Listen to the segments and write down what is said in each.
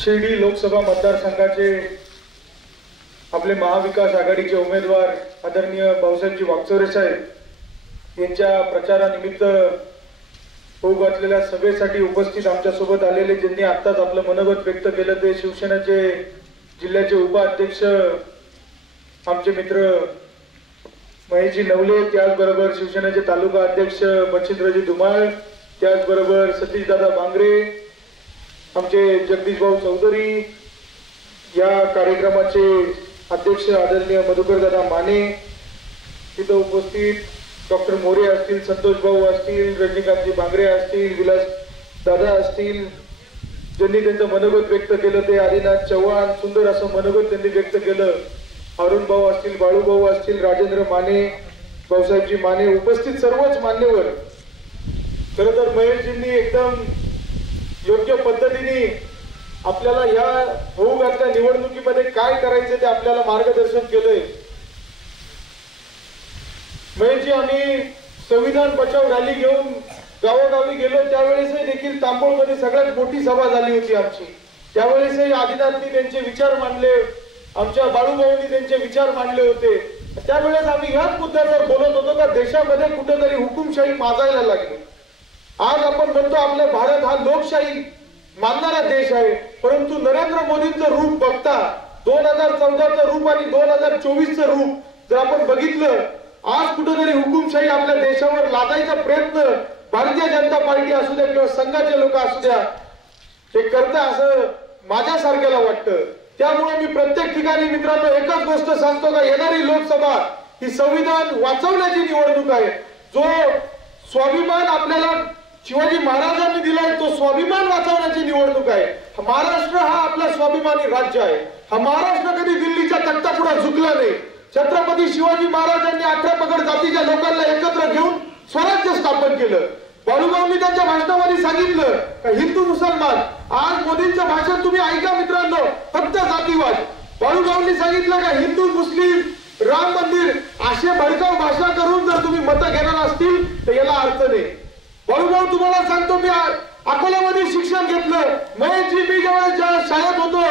शिर्डी लोकसभा मतदारसंघाचे आपले महाविकास आघाडीचे उमेदवार आदरणीय भाऊसाहेबजी वागचौरे साहेब यांच्या प्रचारानिमित्त होऊ घातलेल्या सभेसाठी उपस्थित आमच्या सोबत आलेले ज्यांनी आत्ताच आपलं मनोगत व्यक्त केलं ते शिवसेनेचे जिल्ह्याचे उपाध्यक्ष आमचे मित्र महेशजी नवले, त्याचबरोबर शिवसेनेचे तालुका अध्यक्ष मच्छिंद्रजी धुमाळ, त्याचबरोबर सतीशदादा बांगरे, आमचे जगदीश भाऊ चौधरी, या कार्यक्रमाचे अध्यक्ष आदरणीय मधुकरदादा माने, तिथं उपस्थित डॉक्टर मोरे असतील, संतोष भाऊ असतील, रजनीकांतजी बांगरे असतील, विलास दादा असतील, ज्यांनी त्यांचं मनोगत व्यक्त केलं ते आदिनाथ चव्हाण, सुंदर असं मनोगत त्यांनी व्यक्त केलं, अरुण भाऊ असतील, बाळू भाऊ असतील, राजेंद्र माने, भाऊसाहेबजी माने, उपस्थित सर्वच मान्यवर. खरं तर महेशजींनी एकदम योग्य पद्धतीने आपल्याला या होऊ घातल्या निवडणुकीमध्ये काय करायचं ते आपल्याला मार्गदर्शन केलंय. महेशजी, आम्ही संविधान बचाव रॅली घेऊन गावोगावी गेलो त्यावेळेस देखील तांबोळमध्ये सगळ्यात मोठी सभा झाली होती आमची. त्यावेळेस आदिनाथनी त्यांचे विचार मांडले, आमच्या बाळूभाऊंनी त्यांचे विचार मांडले होते. त्यावेळेस आम्ही ह्याच मुद्द्यावर बोलत होतो का देशामध्ये कुठेतरी हुकुमशाही माजायला लागली. आज आपण म्हणतो आपला भारत हा लोकशाही मानणारा देश आहे, परंतु नरेंद्र मोदींचं रूप बघता 2014चं रूप आणि 2024चं रूप जर आपण बघितलं, आज कुठेतरी हुकुमशाही आपल्या देशावर लादायचा प्रयत्न भारतीय जनता पार्टी असू द्या किंवा संघाचे लोक असू द्या हे करता असं माझ्यासारख्याला वाटतं. त्यामुळे मी प्रत्येक ठिकाणी मित्रांनो एकच गोष्ट सांगतो का येणारी लोकसभा ही संविधान वाचवण्याची निवडणूक आहे. जो स्वाभिमान आपल्याला शिवाजी महाराजांनी दिलाय तो स्वाभिमान वाचवण्याची निवडणूक आहे. महाराष्ट्र हा आपला स्वाभिमानी राज्य आहे. हा महाराष्ट्र कधी दिल्लीच्या तख्तापुढे झुकला नाही. छत्रपती शिवाजी महाराजांनी 18 पगड जातीच्या लोकांना एकत्र घेऊन स्वराज्य स्थापन केलं. बाळूभाऊंनी त्यांच्या भाषणामध्ये सांगितलं का हिंदू मुसलमान. आज मोदींचं भाषण तुम्ही ऐका मित्रांनो, फक्त जातीवाद. बाळूभाऊंनी सांगितलं का हिंदू मुस्लिम राम मंदिर असे भडकाऊ भाषा करून जर तुम्ही मतं घेणार असतील तर याला अर्थ नाही. बाळूभाऊ, तुम्हाला सांगतो मी अकोल्यामध्ये शिक्षण घेतलं. महेशजी, मी जेव्हा शाळेत होतो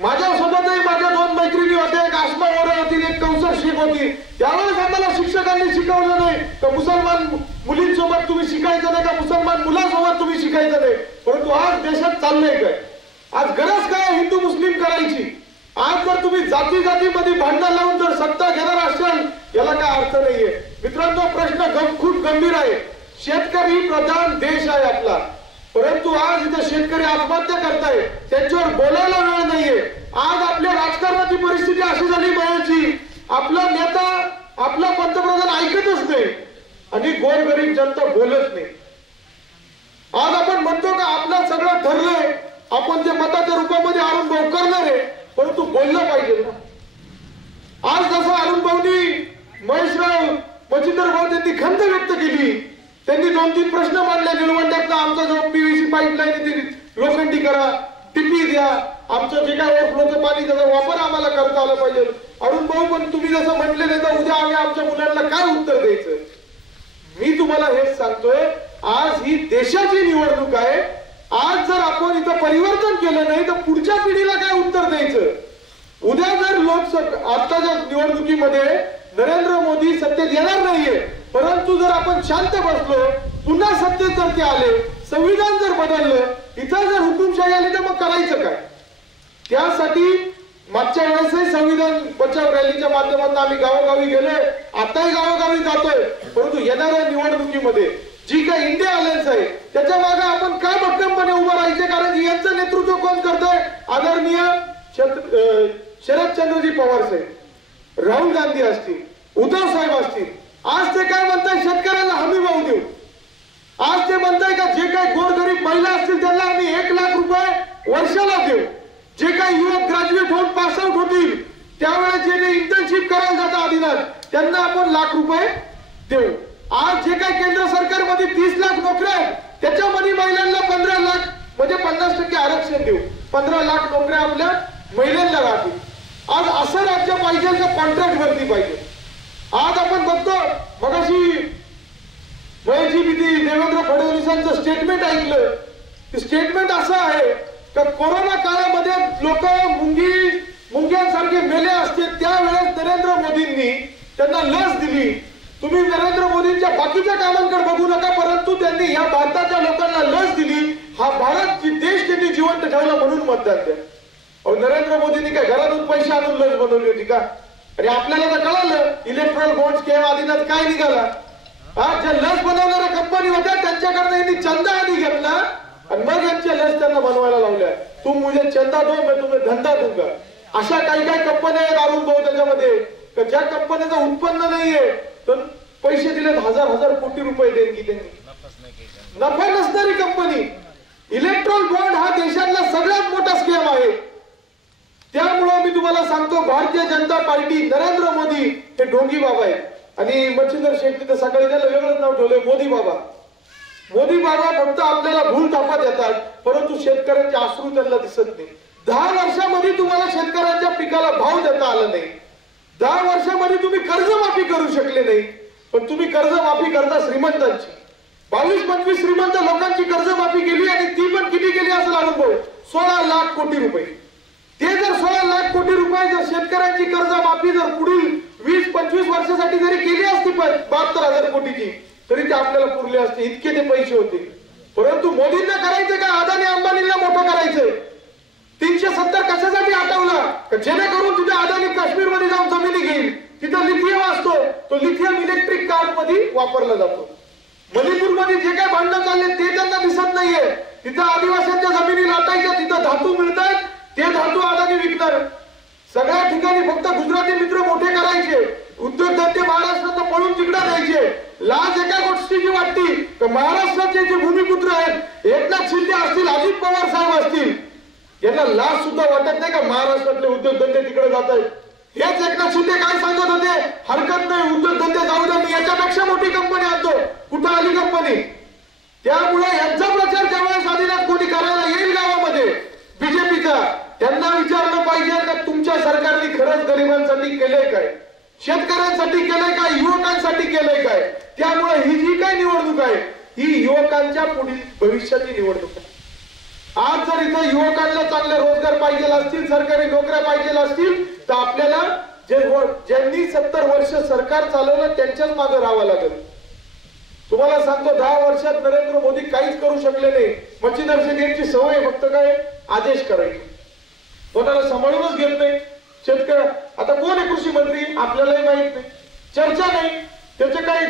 माझ्यासोबतही माझ्या 2 मैत्रिणी होत्या, एक आसमा ओरा होती, एक कौसर शेख होती. त्यावेळेस आम्हाला शिक्षकांनी शिकवलं नाही का मुसलमान मुलींसोबत तुम्ही शिकायचं नाही, का मुसलमान मुलांसोबत तुम्ही शिकायचं नाही. परंतु आज देशात चाललंय काय, आज गरज काय हिंदू मुस्लिम करायची. आज जर तुम्ही जाती जातीमध्ये भांडण लावून जर सत्ता घेणार असाल याला काय अर्थ नाहीये. मित्रांनो, प्रश्न खूप गंभीर आहे. शेतकरी प्रधान देश आहे आपला, परंतु आज इथं शेतकरी आत्महत्या करताय, त्यांच्यावर बोलायला वेळ नाहीये. आज आपल्या राजकारणाची परिस्थिती अशी झाली महेशजी, आपला नेता आपला पंतप्रधान ऐकतच नाही आणि गोरगरीब जनता बोलत नाही. आज आपण म्हणतो का आपलं सगळं ठरलंय, आपण ते मताच्या रूपामध्ये अरुण भाऊ करणार आहे, परंतु बोललं पाहिजे ना. आज जसं अरुण भाऊनी महेशराव मच्छिंद्र भाऊ त्यांनी खंत व्यक्त केली, त्यांनी 2-3 प्रश्न मांडले. निलवंड्यातला आमचा जो पीव्हीसी पाईपलाईन लोखंडी करा, टिपी द्या, आमचं जे काय ओव्हरफ्लोचं पाणी त्याचा वापर आम्हाला करता आला पाहिजे. अरुण भाऊ, पण तुम्ही जसं म्हटले नाही तर उद्या आम्ही आमच्या मुलांना काय उत्तर द्यायचं. मी तुम्हाला हेच सांगतोय, आज ही देशाची निवडणूक आहे. आज जर आपण इथं परिवर्तन केलं नाही तर पुढच्या पिढीला काय उत्तर द्यायचं. उद्या जर लोकसभा आताच्या निवडणुकीमध्ये नरेंद्र मोदी सत्तेत येणार नाहीये, परंतु जर आपण शांत बसलो, पुन्हा सत्तेत जर ते आले, संविधान जर बदललं, इथं जर हुकुमशाही आली तर मग करायचं काय. त्यासाठी मागच्या वेळेसही संविधान बचाव रॅलीच्या माध्यमातून आम्ही गावोगावी गेलोय, आताही गावोगावी जातोय. परंतु येणाऱ्या निवडणुकीमध्ये जी काही इंडिया अलायन्स आहे त्याच्या मागे आपण काय भक्कमपणे उभं राहायचे, कारण यांचं नेतृत्व कोण करतोय, आदरणीय शरदचंद्रजी पवार साहेब, राहुल गांधी असतील, उद्धव साहेब असतील. आज ते काय म्हणताय, शेतकऱ्यांना हमी भाव देऊ. आज ते म्हणताय का जे काही गोरगरीब महिला असतील त्यांना आम्ही 1 लाख रुपये वर्षाला देऊ. जे काही युवक ग्रॅज्युएट होऊन पास आउट होतील त्यावेळेस जे इंटर्नशिप करायला जातात आदिनाथ त्यांना आपण लाख रुपये देऊ. आज जे काही केंद्र सरकारमध्ये 30 लाख नोकऱ्या आहेत त्याच्यामध्ये महिलांना 15 लाख म्हणजे 50% आरक्षण देऊ. 15 लाख नोकऱ्या आपल्या महिलांना राहतील. आज असं राज्य पाहिजे का कॉन्ट्रॅक्ट वरती पाहिजे. आज आपण बघतो मगाशी महेशजी देवेंद्र फडणवीसांचं स्टेटमेंट ऐकलं. स्टेटमेंट असं आहे का कोरोना काळामध्ये लोक मुंग्यांसारखे मेले असते त्यावेळेस नरेंद्र मोदींनी त्यांना लस दिली. तुम्ही नरेंद्र मोदींच्या बाकीच्या कामांकडे बघू नका, परंतु त्यांनी या भारताच्या लोकांना लस दिली. हा भारत देश त्यांनी जिवंत ठेवला म्हणून मतदान द्या. नरेंद्र मोदींनी काय घरातून पैसे आणून लस बनवली होती का? आणि आपल्याला तर कळालं इलेक्ट्रॉल बॉन्ड स्कीम आधीनाच काय निघाला. ज्या लस बनवणाऱ्या कंपनी होत्या त्यांच्याकडनं यांनी चंदा आधी घेतला आणि मग यांच्या लस त्यांना बनवायला लावल्या. तुम मुझे चंदा दो मैं तुम्हें धंदा दूंगा. अशा काही काही कंपन्या आहेत अरुण भाऊ त्याच्यामध्ये, ज्या कंपन्याचं उत्पन्न नाहीये तर पैसे दिले हजार हजार कोटी रुपये देणगी त्यांनी. नफा नसणारी कंपनी. इलेक्ट्रॉल बॉन्ड हा देशातला सगळ्यात मोठा स्कीम आहे. त्यामुळे मी तुम्हाला सांगतो भारतीय जनता पार्टी नरेंद्र मोदी हे ढोंगी बाबा आहेत. आणि मच्छिंद्र शेट्टी तर सकाळी त्याला वेगळंच नाव ठेवलंय मोदी बाबा. मोदी बाबा फक्त आपल्याला भूल थापा देतात, परंतु शेतकऱ्यांचे अश्रू त्यांना दिसत नाही. 10 वर्षामध्ये तुम्हाला शेतकऱ्यांच्या पिकाला भाव देता आला नाही. 10 वर्षामध्ये तुम्ही कर्जमाफी करू शकले नाही. पण तुम्ही कर्जमाफी करता श्रीमंतांची. 22-25 श्रीमंत लोकांची कर्जमाफी केली आणि ती पण किती केली असेल अनुभव 16 लाख कोटी रुपये. ते जर 16 लाख कोटी रुपये जर शेतकऱ्यांची कर्जमाफी जर पुढील 20-25 वर्षासाठी जरी केली असती 72,000 कोटीची तरी ते आपल्याला पुरले असते. इतके ते पैसे होते. परंतु मोदींना करायचं का अदानी अंबानीला मोठं करायचंय. 370 कशासाठी हटवला जेणेकरून तिथे अदानी काश्मीर मध्ये जाऊन जमिनी घेईल. तिथं लिथियम असतो, तो लिथियम इलेक्ट्रिक कार मध्ये वापरला जातो. मणिपूर मध्ये जे काय भांडण चालले ते त्यांना दिसत नाहीये. तिथं आदिवासींच्या जमिनी लाटायच्या, तिथं धातू मिळतात, ते धातू अदानी विकणार. सगळ्या ठिकाणी फक्त गुजराती मित्र मोठे करायचे, उद्योगधंदे महाराष्ट्रात पळून तिकडे द्यायचे. लाज एका गोष्टीची वाटती तर महाराष्ट्राचे जे भूमिपुत्र आहेत एकनाथ शिंदे असतील, अजित पवार साहेब असतील, यांना लाज सुद्धा वाटत नाही का महाराष्ट्रातले उद्योगधंदे तिकडे जात आहेत. हेच एकनाथ शिंदे काय सांगत होते, हरकत नाही उद्योगधंदे जाऊ द्या, मी याच्यापेक्षा मोठी कंपनी आणतो. कुठं आली कंपनी? त्यामुळे यांचा प्रचार ज्यावेळेस आदिनाथ कोणी करायला येईल गावामध्ये बीजेपीचा, त्यांना विचारलं पाहिजे का तुमच्या सरकारने खरंच गरिबांसाठी केलंय काय, शेतकऱ्यांसाठी केलंय काय, युवकांसाठी केलंय काय. त्यामुळे ही जी काय निवडणूक आहे ही युवकांच्या पुढील भविष्याची निवडणूक आहे. आज जर इथं युवकांना चांगले रोजगार पाहिजे असतील, सरकारी नोकऱ्या पाहिजे असतील तर आपल्याला ज्यांनी 70 वर्ष सरकार चालवलं त्यांच्याच मागे राहावं लागेल. तुम्हाला सांगतो 10 वर्षात नरेंद्र मोदी काहीच करू शकले नाही. मच्छिंद्र शेट्टी यांची सवय फक्त काय आदेश करायचे, कोणाला सांभाळूनच घेत नाही. शेतकरी आता कोण आहे कृषी मंत्री आपल्यालाही माहित नाही, चर्चा नाही, त्याचे काही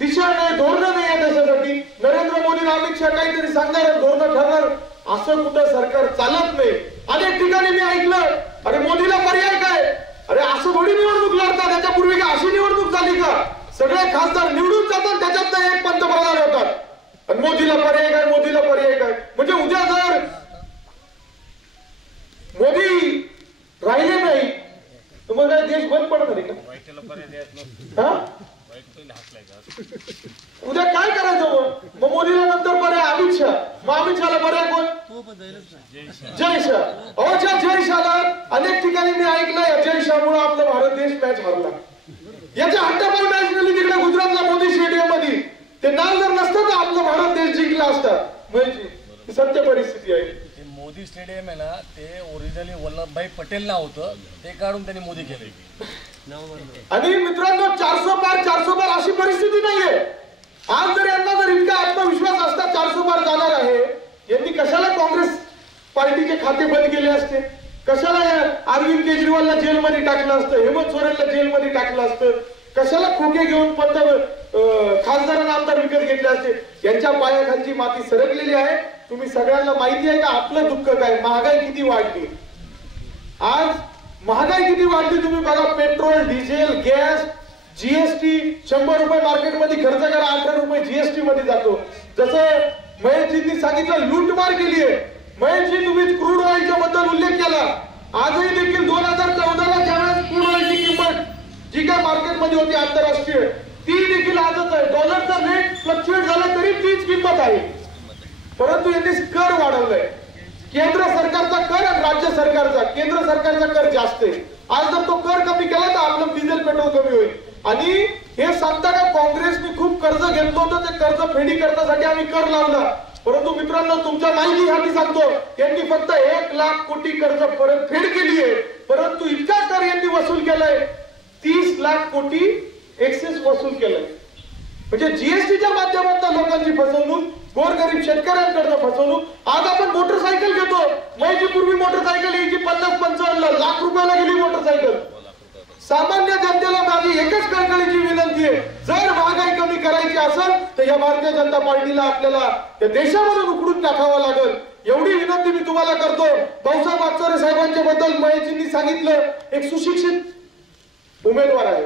दिशा नाही, धोरण नाही या देशासाठी. नरेंद्र मोदी अमित शहा काहीतरी सांगणार, धोरण ठरणार, असं कुठं सरकार चालत नाही. अनेक ठिकाणी मी ऐकलं अरे मोदीला पर्याय काय, अरे असं थोडी निवडणूक लढतात, त्याच्यापूर्वी काय अशी निवडणूक झाली का? सगळे खासदार निवडून जातात, त्याच्यात एक पंतप्रधान होतात आणि मोदीला पर्याय काय, मोदीला पर्याय काय. म्हणजे उद्या जर मोदी राहिले नाही तर मग देश बंद पडणार आहे का? उद्या काय करायचं मग मोदीला नंतर पर्याय अमित शहा, मग अमित शहाला पर्याय कोण? जय शाह. अहो जय शहाला अनेक ठिकाणी मी ऐकलंय जय शाहमुळे आपला भारत देश मॅच हरला. याच्या हट्टापार मॅच झाली तिकडे गुजरातला मोदी स्टेडियम मध्ये. ते नाव जर नसतं तर आपला भारत देश जिंकला असता. म्हणजे सत्य परिस्थिती आहे. मोदी स्टेडियम आहे ना ते ओरिजिनली वल्लभभाई पटेल नाव होतं, ते काढून त्यांनी मोदी केले. आणि मित्रांनो 400 पार अशी परिस्थिती नाहीये. आज जर यांना जर इतका आत्मविश्वास असता 400 पार जाणार आहे, यांनी कशाला काँग्रेस पार्टीचे खाते बंद केले असते, कशाला अरविंद केजरीवालला जेलमध्ये टाकलं असतं, हेमंत सोरेनला जेलमध्ये टाकलं असतं, कशाला खोके घेऊन खासदारांना आमदार विकत घेतले असते. यांच्या पायाखालची माती सरकलेली आहे. तुम्ही सगळ्यांना माहिती आहे का आपलं दुःख काय, महागाई किती वाढली. आज महागाई किती वाढली तुम्ही बघा. पेट्रोल, डिझेल, गॅस, जीएसटी 100 रुपये मार्केटमध्ये खर्च करा, 18 रुपये जीएसटी मध्ये जातो. जसं महेशजींनी सांगितलं लूटमार केली आहे. महेशजी तुम्ही क्रूड ऑइलच्या बद्दल उल्लेख केला. आजही देखील 2014ला ज्यावेळेस क्रूड ऑइलची किंमत जी काय मार्केटमध्ये होती आंतरराष्ट्रीय, ती देखील आजच आहे. डॉलरचा रेट फ्लक्च्युएट झाला तरी तीच किंमत आहे. परंतु यांनी कर वाढवलाय. केंद्र सरकारचा कर आणि राज्य सरकारचा, केंद्र सरकारचा कर जास्त आहे. आज जर तो कर कमी केला तर आपलं डिझेल पेट्रोल कमी होईल. आणि हे सांगता का काँग्रेसने खूप कर्ज घेतलं होतं, ते कर्ज फेडी करण्यासाठी आम्ही कर लावला. परंतु मित्रांनो तुमच्या माहितीसाठी सांगतो, यांनी फक्त 1 लाख कोटी कर्ज परतफेड केली आहे, परंतु इतका कर यांनी वसूल केलाय 30 लाख कोटी एक्सेस वसूल केलाय. म्हणजे जीएसटीच्या माध्यमातून लोकांची फसवणूक, गोरगरीब शेतकऱ्यांकडनं फसवणूक. आज आपण मोटरसायकल घेतो, जी पूर्वी मोटरसायकल यायची 50-55 लाख रुपयाला गेली मोटरसायकल. सामान्य जनतेला माझी एकच कळकळीची विनंती आहे, जर महागाई कमी करायची असेल तर या भारतीय जनता पार्टीला आपल्याला या देशामधून उखडून टाकावं लागेल. एवढी विनंती मी तुम्हाला करतो. भाऊसाहेब वागचौरे साहेबांच्या बद्दल महेशजींनी सांगितलं, एक सुशिक्षित उमेदवार आहे.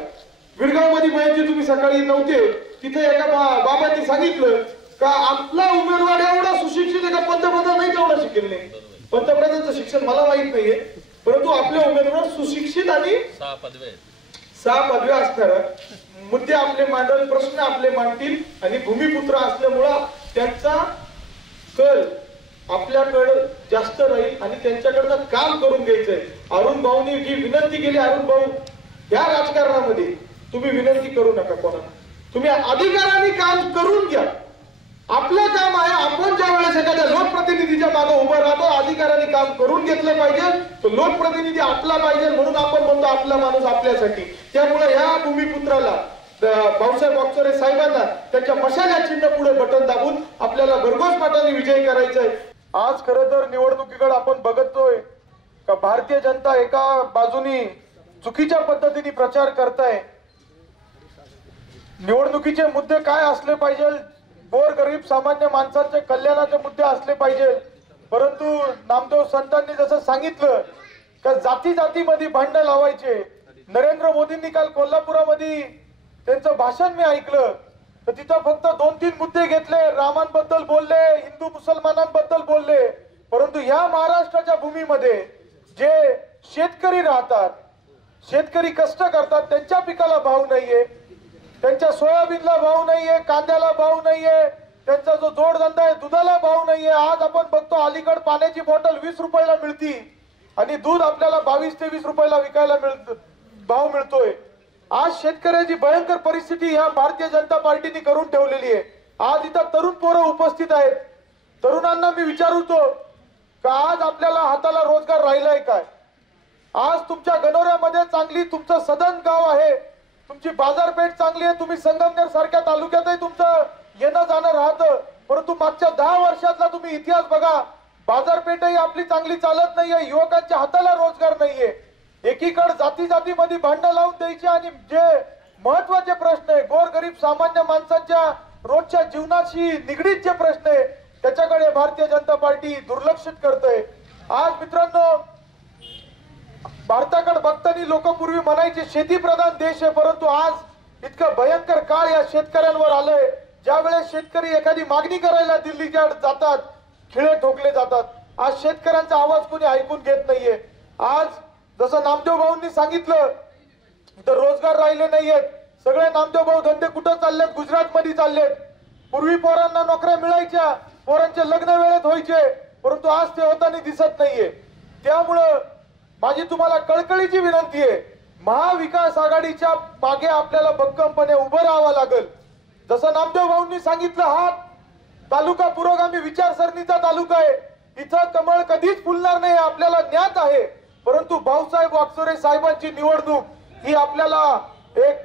विडगाव मध्ये महेशजी तुम्ही सकाळी नव्हते, तिथे एका बाबांनी सांगितलं का आपला उमेदवार एवढा सुशिक्षित आहे का पंतप्रधान नाही तेवढा शिकेल नाही. पंतप्रधानांचं शिक्षण मला माहित नाहीये, परंतु आपले उमेदवार सुशिक्षित आणि 6 पदव्या असणार. मुद्दे आपले मांडल, प्रश्न आपले मांडतील आणि भूमिपुत्र असल्यामुळं त्यांचा कल आपल्याकडं जास्त राहील आणि त्यांच्याकडनं काम करून घ्यायचंय. अरुण भाऊनी जी विनंती केली, अरुण भाऊ या राजकारणामध्ये तुम्ही विनंती करू नका कोणाला, तुम्ही अधिकाराने काम करून घ्या. आपलं काम आहे, आपण ज्या वेळेस एखाद्या लोकप्रतिनिधीच्या मागे उभं राहतो, अधिकाराने काम करून घेतलं पाहिजे. तो लोकप्रतिनिधी आपला पाहिजे म्हणून आपण म्हणतो आपला माणूस आपल्यासाठी. त्यामुळे ह्या भूमिपुत्राला भाऊसाहेब वागचौरे साहेबांना त्यांच्या मशाल चिन्ह पुढे बटन दाबून आपल्याला भरघोस मताने विजयी करायचंय. आज खरं तर निवडणुकीकडे आपण बघतोय का भारतीय जनता एका बाजूनी चुकीच्या पद्धतीने प्रचार करताय. निवडणुकीचे मुद्दे काय असले पाहिजे, गोरगरीब सामान्य माणसांचे कल्याणाचे मुद्दे असले पाहिजे. परंतु नामदेव संतांनी जसं सांगितलं का जाती जातीमध्ये भांडण लावायचे. नरेंद्र मोदींनी काल कोल्हापुरामध्ये त्यांचं भाषण मी ऐकलं, तर तिथं फक्त 2-3 मुद्दे घेतले, रामांबद्दल बोलले, हिंदू मुसलमानांबद्दल बोलले. परंतु ह्या महाराष्ट्राच्या भूमीमध्ये जे शेतकरी राहतात, शेतकरी कष्ट करतात, त्यांच्या पिकाला भाव नाहीये, त्यांच्या सोयाबीनला भाव नाहीये, कांद्याला भाव नाहीये, त्यांचा जो जोडधंदा आहे दुधाला भाव नाहीये. आज आपण बघतो अलीकड पाण्याची बॉटल 20 रुपयाला मिळती आणि दूध आपल्याला 22 ते 20 रुपयाला विकायला भाव मिळतोय. आज शेतकऱ्याची भयंकर परिस्थिती ह्या भारतीय जनता पार्टीने करून ठेवलेली आहे. आज इथं तरुण पोरं उपस्थित आहेत. तरुणांना मी विचारतो का आज आपल्याला हाताला रोजगार राहिलाय काय? आज तुमच्या गणोऱ्यामध्ये चांगली तुमचं सदन गाव आहे, तुमची बाजारपेठ चांगली आहे, तुम्ही संगमनेर सारख्या तालुक्यातही तुमचं येणं जाणं राहतं. परंतु मागच्या 10 वर्षातला तुम्ही इतिहास बघा, बाजारपेठही आपली चांगली चालत नाहीये, युवकांच्या हाताला रोजगार नाहीये. एकीकडे जाती जातीमध्ये भांडण लावून द्यायचे आणि जे महत्वाचे प्रश्न आहे, गोरगरीब सामान्य माणसांच्या रोजच्या जीवनाशी निगडीत जे प्रश्न आहे त्याच्याकडे भारतीय जनता पार्टी दुर्लक्षित करते. आज मित्रांनो, भारताकडे बघताना लोक पूर्वी म्हणायचे शेती प्रधान देश आहे, परंतु आज इतकं भयंकर काळ या शेतकऱ्यांवर आलंय. ज्या वेळेस शेतकरी एखादी मागणी करायला दिल्लीच्या जातात, खिळे ठोकले जातात. आज शेतकऱ्यांचा आवाज कोणी ऐकून घेत नाहीये. आज जसं नामदेव भाऊंनी सांगितलं, इथं रोजगार राहिले नाहीयेत. सगळे नामदेव भाऊ धंदे कुठं चाललेत? गुजरात मध्ये चाललेत. पूर्वी पोरांना नोकऱ्या मिळायच्या, पोरांचे लग्न वेळेत व्हायचे, परंतु आज ते होताना दिसत नाहीये. त्यामुळं माझी तुम्हाला कळकळीची विनंती आहे, महाविकास आघाडीच्या मागे आपल्याला भक्कमपणे उभं राहावं लागेल. जसं नामदेव भाऊंनी सांगितलं, हा तालुका पुरोगामी विचारसरणीचा तालुका आहे, इथं कमळ कधीच फुलणार नाही आपल्याला ज्ञात आहे. परंतु भाऊसाहेब वागचौरे साहेबांची निवडणूक ही आपल्याला एक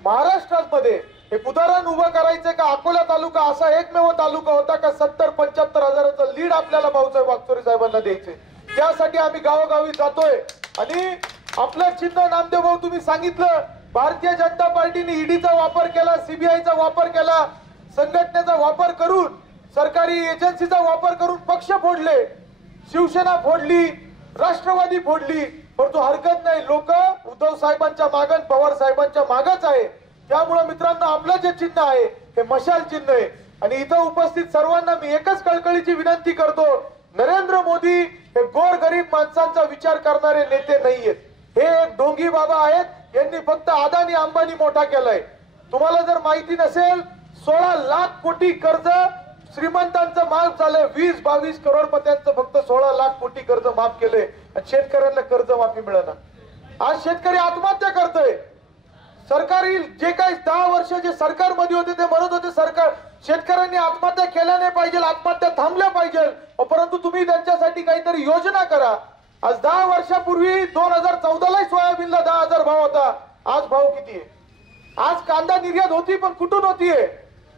महाराष्ट्रामध्ये एक उदाहरण उभं करायचंय का अकोला तालुका असा एकमेव तालुका होता का 70-75 हजाराचं लीड आपल्याला भाऊसाहेब वागचौरे साहेबांना द्यायचे. त्यासाठी आम्ही गावोगावी जातोय आणि आपलं चिन्ह नामदेव भाऊ तुम्ही सांगितलं, भारतीय जनता पार्टीने ईडीचा वापर केला, सीबीआयचा वापर केला, संघटनेचा वापर करून, सरकारी एजन्सीचा वापर करून पक्ष फोडले, शिवसेना फोडली, राष्ट्रवादी फोडली. परंतु हरकत नाही, लोक उद्धव साहेबांच्या मागं, पवार साहेबांच्या मागच आहे. त्यामुळे मित्रांनो, आपलं जे चिन्ह आहे हे मशाल चिन्ह आहे. आणि इथं उपस्थित सर्वांना मी एकच कळकळीची विनंती करतो, नरेंद्र मोदी हे गोरगरीब माणसांचा विचार करणारे नेते नाहीयेत. हे एक ढोंगी बाबा आहेत, यांनी फक्त अदानी अंबानी मोठा केलाय. तुम्हाला जर माहिती नसेल, 16 लाख कोटी कर्ज श्रीमंतांचं माफ झालंय, 20-22 करोडपत्यांचं फक्त 16 लाख कोटी कर्ज माफ केलंय आणि शेतकऱ्यांना कर्ज माफी मिळेना. आज शेतकरी आत्महत्या करतोय. सरकारी जे काही 10 वर्ष जे सरकारमध्ये होते ते म्हणत होते सरकार शेतकऱ्यांनी आत्महत्या केल्या नाही पाहिजे, आत्महत्या थांबल्या पाहिजे, परंतु तुम्ही त्यांच्यासाठी काहीतरी योजना करा. आज 10 वर्षापूर्वी 2014ला सोयाबीनला 10,000 भाव होता. आज भाव किती आहे? आज कांदा निर्यात होती पण कुठून होतीये?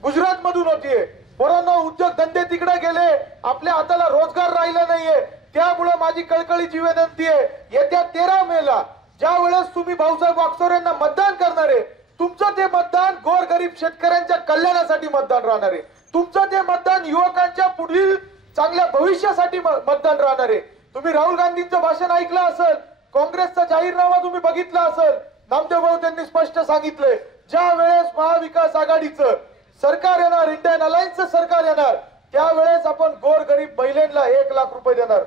गुजरात मधून होतीये. पोरांना उद्योग धंदे तिकडे गेले, आपल्या हाताला रोजगार राहिला नाहीये. त्यामुळे माझी कळकळीची विनंती आहे, येत्या 13 मेला ज्या वेळेस तुम्ही भाऊसाहेब वागचौऱ्यांना मतदान करणार आहे, तुमचं ते मतदान गोरगरीब शेतकऱ्यांच्या कल्याणासाठी मतदान राहणार आहे. तुमचं ते मतदान युवकांच्या पुढील चांगल्या भविष्यासाठी मतदान राहणार आहे. तुम्ही राहुल गांधींचं भाषण ऐकलं असेल, काँग्रेसचा जाहीरनामा तुम्ही बघितला असेल. नामदेव भाऊ त्यांनी स्पष्ट सांगितलंय, ज्या वेळेस महाविकास आघाडीचं सरकार येणार, इंडियन अलायन्सचं सरकार येणार, त्यावेळेस आपण गोरगरीब महिलांना 1 लाख रुपये देणार.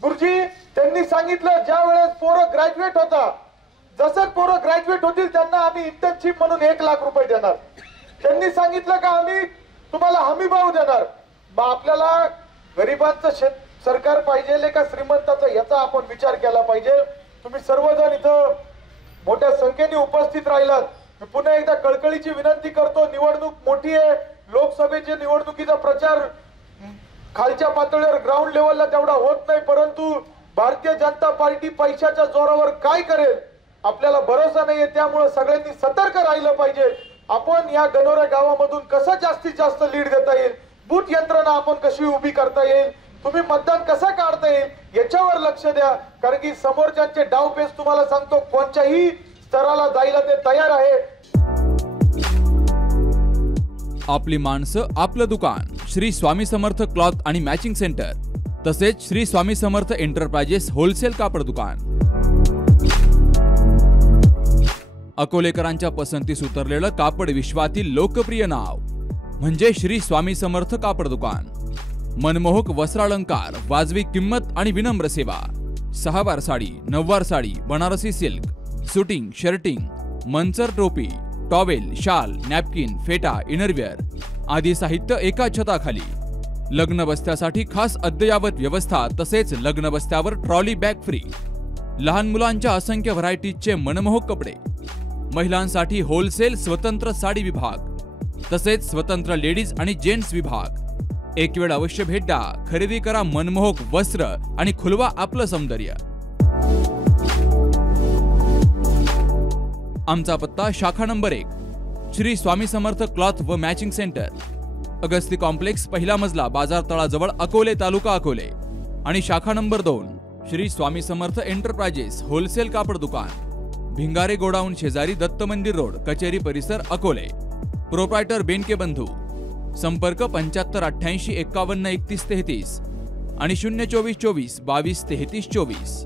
गुरुजी त्यांनी सांगितलं, ज्या वेळेस पोरं ग्रॅज्युएट होता, जसं पोरं ग्रॅज्युएट होतील त्यांना आम्ही इंटर्नशिप म्हणून 1 लाख रुपये देणार. त्यांनी सांगितलं का आम्ही तुम्हाला हमी भाव देणार. मग आपल्याला गरिबांचं सरकार पाहिजे का श्रीमंताचं, याचा आपण विचार केला पाहिजे. तुम्ही सर्वजण इथं मोठ्या संख्येने उपस्थित राहिलात. मी पुन्हा एकदा कळकळीची विनंती करतो, निवडणूक मोठी आहे. लोकसभेच्या निवडणुकीचा प्रचार खालच्या पातळीवर ग्राउंड लेवलला तेवढा होत नाही, परंतु भारतीय जनता पार्टी पैशाच्या जोरावर काय करेल आपल्याला भरोसा नाहीये. त्यामुळे सगळ्यांनी सतर्क राहिलं पाहिजे. आपण या गणोरा गावामधून कसं जास्तीत जास्त लीड देता येईल, बूथ यंत्रणा आपण कशी उभी करता येईल, तुम्ही मतदान कसं काढता येईल याच्यावर लक्ष द्या. कारण की समोरच्यांचे डावपेच तुम्हाला सांगतो कोणत्याही स्तराला जायला ते तयार आहे. आपली माणसं आपलं दुकान, श्री स्वामी समर्थ क्लॉथ आणि मॅचिंग सेंटर, तसेच श्री स्वामी समर्थ एंटरप्राइजेस होलसेल कापड दुकान. अकोलेकरांच्या पसंतीस उतरलेलं कापड विश्वातील लोकप्रिय नाव म्हणजे श्री स्वामी समर्थ कापड दुकान. मनमोहक वस्त्रालंकार, वाजवी किंमत आणि विनम्र सेवा. 6 वार साडी, 9 वार sari, Banarasi silk, suiting, shirting, Manchar टोपी, टॉवेल, शाल, नॅपकिन, फेटा, इनरवेअर आदी साहित्य एका छताखाली. लग्न बस्त्यासाठी खास अद्ययावत व्यवस्था, तसेच लग्न बस्त्यावर ट्रॉली बॅग फ्री. लहान मुलांच्या असंख्य व्हरायटीजचे मनमोहक कपडे. महिलांसाठी होलसेल स्वतंत्र साडी विभाग, तसेच स्वतंत्र लेडीज आणि जेंट्स विभाग. एक वेळ अवश्य भेट द्या. खरेदी करा मनमोहक वस्त्र आणि खुलवा आपलं सौंदर्य. आमचा पत्ता शाखा नंबर 1 श्री स्वामी समर्थ क्लॉथ व मॅचिंग सेंटर, अगस्ती कॉम्प्लेक्स, पहिला मजला, बाजार तळाजवळ, अकोले, तालुका अकोले. आणि शाखा number 2 Shri Swami Samarth enterprises wholesale कापड दुकान, भिंगारे गोडाऊन शेजारी, दत्त मंदिर रोड, कचेरी परिसर, अकोले. प्रोप्रायटर बेनके बंधू. संपर्क 75 88 51 31 33 आणि 024 24 22 33 24.